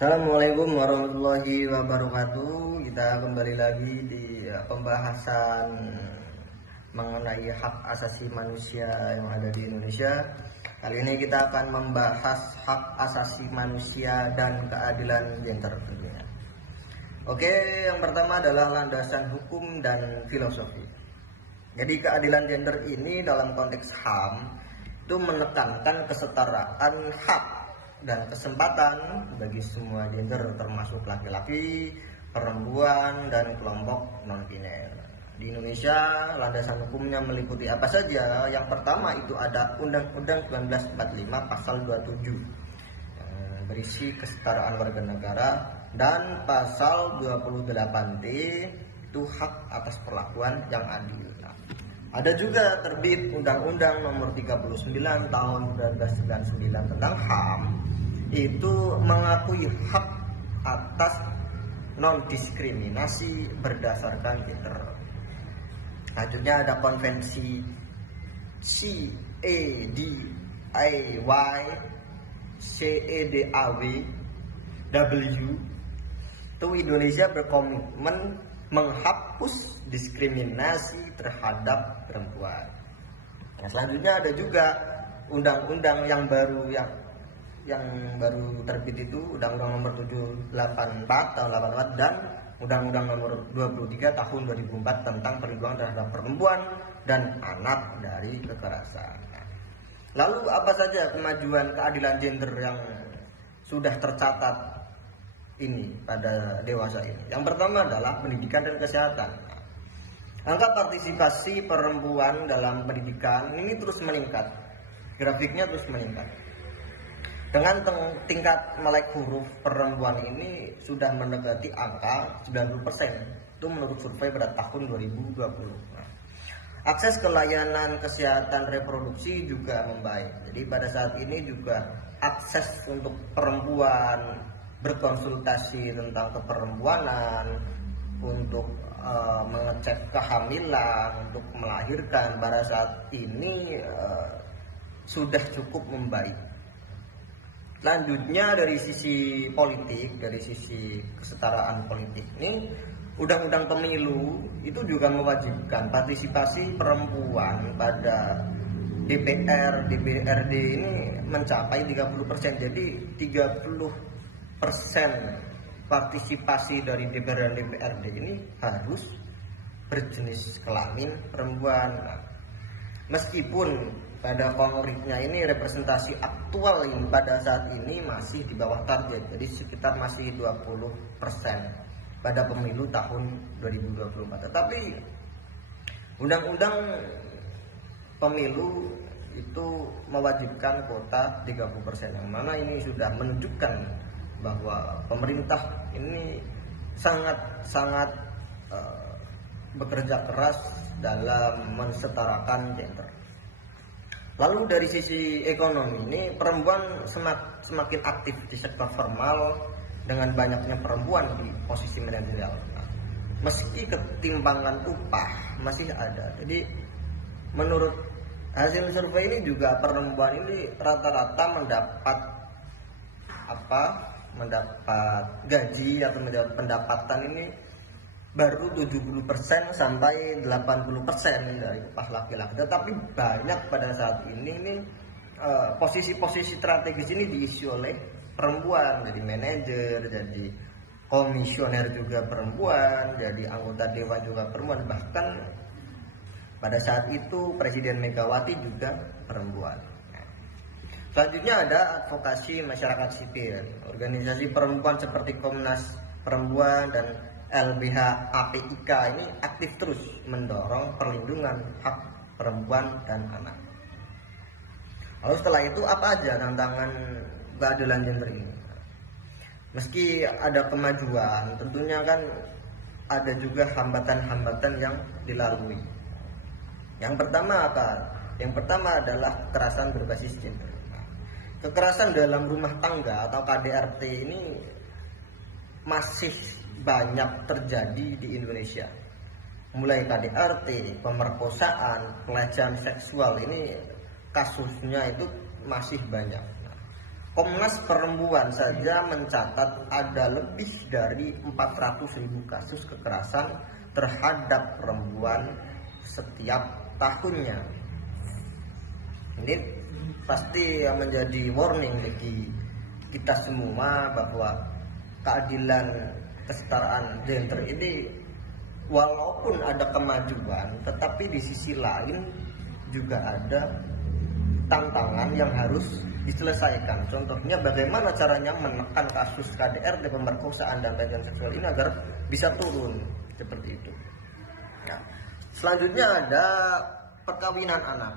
Assalamualaikum warahmatullahi wabarakatuh. Kita kembali lagi di pembahasan mengenai hak asasi manusia yang ada di Indonesia. Kali ini kita akan membahas hak asasi manusia dan keadilan gender tentunya. Oke, yang pertama adalah landasan hukum dan filosofi. Jadi keadilan gender ini dalam konteks HAM itu menekankan kesetaraan hak dan kesempatan bagi semua gender termasuk laki-laki, perempuan, dan kelompok non-biner. Di Indonesia, landasan hukumnya meliputi apa saja? Yang pertama itu ada Undang-Undang 1945 pasal 27 yang berisi kesetaraan warga negara, dan pasal 28D itu hak atas perlakuan yang adil. Ada juga terbit Undang-Undang nomor 39 tahun 1999 tentang HAM, itu mengakui hak atas non-diskriminasi berdasarkan gender. Selanjutnya ada konvensi CEDAW. Itu Indonesia berkomitmen menghapus diskriminasi terhadap perempuan. Nah, selanjutnya ada juga undang-undang yang baru terbit itu Undang-Undang nomor 784 tahun 84 dan Undang-Undang nomor 23 tahun 2004 tentang perlindungan terhadap perempuan dan anak dari kekerasan. Lalu apa saja kemajuan keadilan gender yang sudah tercatat ini pada dewasa ini? Yang pertama adalah pendidikan dan kesehatan. Angka partisipasi perempuan dalam pendidikan ini terus meningkat. Grafiknya terus meningkat. Dengan tingkat melek huruf perempuan ini sudah mendekati angka 90%. Itu menurut survei pada tahun 2020. Nah, akses ke layanan kesehatan reproduksi juga membaik. Jadi pada saat ini juga akses untuk perempuan berkonsultasi tentang keperempuanan, untuk mengecek kehamilan, untuk melahirkan pada saat ini sudah cukup membaik. Lanjutnya dari sisi politik, dari sisi kesetaraan politik ini, Undang-Undang Pemilu itu juga mewajibkan partisipasi perempuan pada DPR, DPRD ini mencapai 30%. Jadi 30% partisipasi dari DPR dan DPRD ini harus berjenis kelamin perempuan. Meskipun pada konkretnya ini representasi aktual ini pada saat ini masih di bawah target, jadi sekitar masih 20% pada pemilu tahun 2024. Tetapi Undang-Undang Pemilu itu mewajibkan kuota 30%, yang mana ini sudah menunjukkan bahwa pemerintah ini sangat bekerja keras dalam mensetarakan gender. Lalu dari sisi ekonomi ini, perempuan semakin aktif di sektor formal dengan banyaknya perempuan di posisi manajerial. Nah, meski ketimpangan upah masih ada. Jadi menurut hasil survei ini juga perempuan ini rata-rata mendapat gaji atau mendapat pendapatan ini baru 70% sampai 80% dari upah laki-laki. Tetapi banyak pada saat ini posisi-posisi strategis ini diisi oleh perempuan, jadi manajer, jadi komisioner juga perempuan, jadi anggota dewan juga perempuan, bahkan pada saat itu Presiden Megawati juga perempuan. Selanjutnya ada advokasi masyarakat sipil. Organisasi perempuan seperti Komnas Perempuan dan LBH APIK ini aktif terus mendorong perlindungan hak perempuan dan anak. Lalu setelah itu apa aja tantangan keadilan gender ini? Meski ada kemajuan, tentunya kan ada juga hambatan-hambatan yang dilalui. Yang pertama apa? Yang pertama adalah kekerasan berbasis gender. Kekerasan dalam rumah tangga atau KDRT ini masih banyak terjadi di Indonesia. Mulai KDRT, pemerkosaan, pelecehan seksual ini kasusnya itu masih banyak. Komnas Perempuan saja mencatat ada lebih dari 400.000 kasus kekerasan terhadap perempuan setiap tahunnya. Ini pasti yang menjadi warning bagi kita semua bahwa keadilan kesetaraan gender ini walaupun ada kemajuan, tetapi di sisi lain juga ada tantangan yang harus diselesaikan. Contohnya bagaimana caranya menekan kasus KDRT, pemerkosaan dan pelecehan seksual ini agar bisa turun seperti itu. Nah, selanjutnya ada perkawinan anak.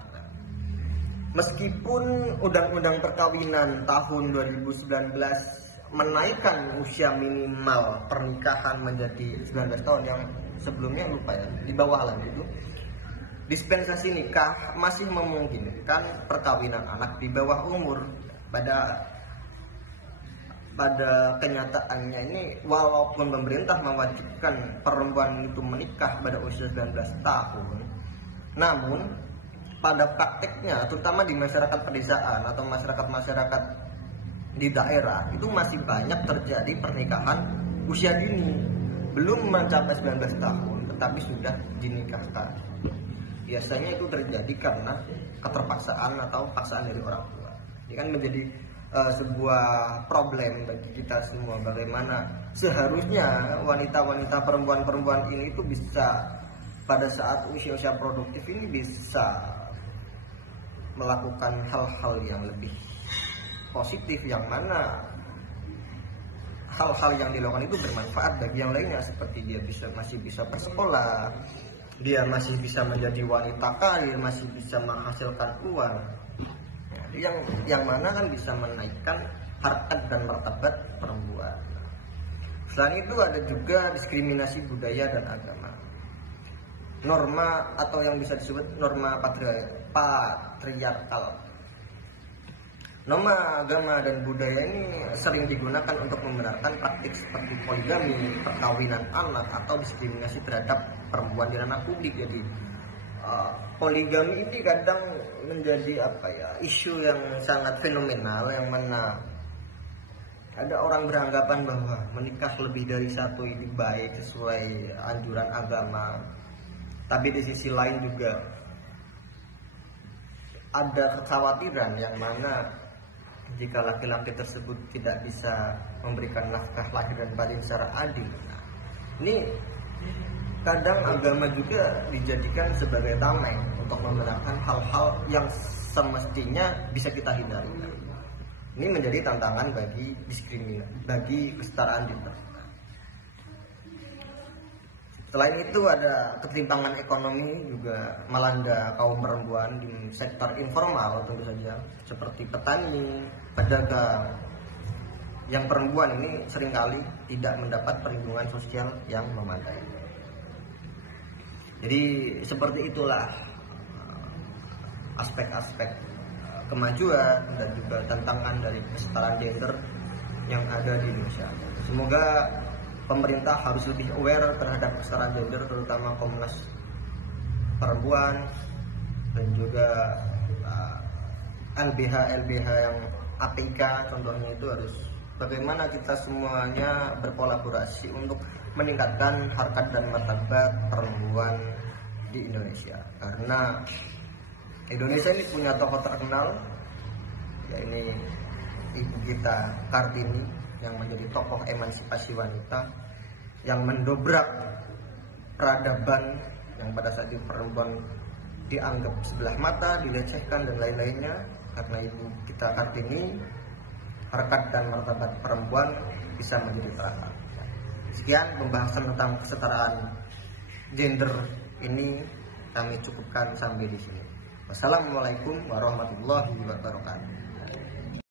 Meskipun Undang-Undang Perkawinan tahun 2019 menaikkan usia minimal pernikahan menjadi 19 tahun, yang sebelumnya lupa ya, di bawah lah itu. Dispensasi nikah masih memungkinkan perkawinan anak di bawah umur. Pada kenyataannya ini, walaupun pemerintah mewajibkan perempuan itu menikah pada usia 19 tahun, namun pada prakteknya, terutama di masyarakat pedesaan atau masyarakat di daerah, itu masih banyak terjadi pernikahan usia dini, belum mencapai 19 tahun tetapi sudah dinikahkan. Biasanya itu terjadi karena keterpaksaan atau paksaan dari orang tua. Ini kan menjadi sebuah problem bagi kita semua, bagaimana seharusnya wanita-wanita, perempuan-perempuan ini itu bisa pada saat usia-usia produktif ini bisa melakukan hal-hal yang lebih positif, yang mana hal-hal yang dilakukan itu bermanfaat bagi yang lainnya, seperti dia masih bisa bersekolah, dia masih bisa menjadi wanita karir, masih bisa menghasilkan uang, yang mana kan bisa menaikkan harkat dan martabat perempuan. Selain itu ada juga diskriminasi budaya dan agama. Norma atau yang bisa disebut norma patriarkal. Norma agama dan budaya ini sering digunakan untuk membenarkan praktik seperti poligami, perkawinan anak, atau diskriminasi terhadap perempuan di ranah publik. Jadi poligami ini kadang menjadi isu yang sangat fenomenal, yang mana ada orang beranggapan bahwa menikah lebih dari satu ini baik sesuai anjuran agama. Tapi di sisi lain juga ada kekhawatiran yang mana jika laki-laki tersebut tidak bisa memberikan nafkah lahir dan batin secara adil. Nah, ini kadang agama juga dijadikan sebagai tameng untuk membenarkan hal-hal yang semestinya bisa kita hindari. Ini menjadi tantangan bagi bagi kesetaraan gender. Selain itu ada ketimpangan ekonomi juga melanda kaum perempuan di sektor informal tentu saja, seperti petani, pedagang. Yang perempuan ini seringkali tidak mendapat perlindungan sosial yang memadai. Jadi seperti itulah aspek-aspek kemajuan dan juga tantangan dari kesetaraan gender yang ada di Indonesia. Semoga pemerintah harus lebih aware terhadap kesetaraan gender, terutama Komnas Perempuan dan juga LBH yang APK contohnya, itu harus bagaimana kita semuanya berkolaborasi untuk meningkatkan harkat dan martabat perempuan di Indonesia. Karena Indonesia ini punya tokoh terkenal, yaitu ibu kita Kartini, yang menjadi tokoh emansipasi wanita, yang mendobrak peradaban yang pada saat itu perempuan dianggap sebelah mata, dilecehkan dan lain-lainnya. Karena ibu kita Kartini, harkat dan martabat perempuan bisa menjadi terangkat. Sekian pembahasan tentang kesetaraan gender ini kami cukupkan sampai di sini. Wassalamualaikum warahmatullahi wabarakatuh.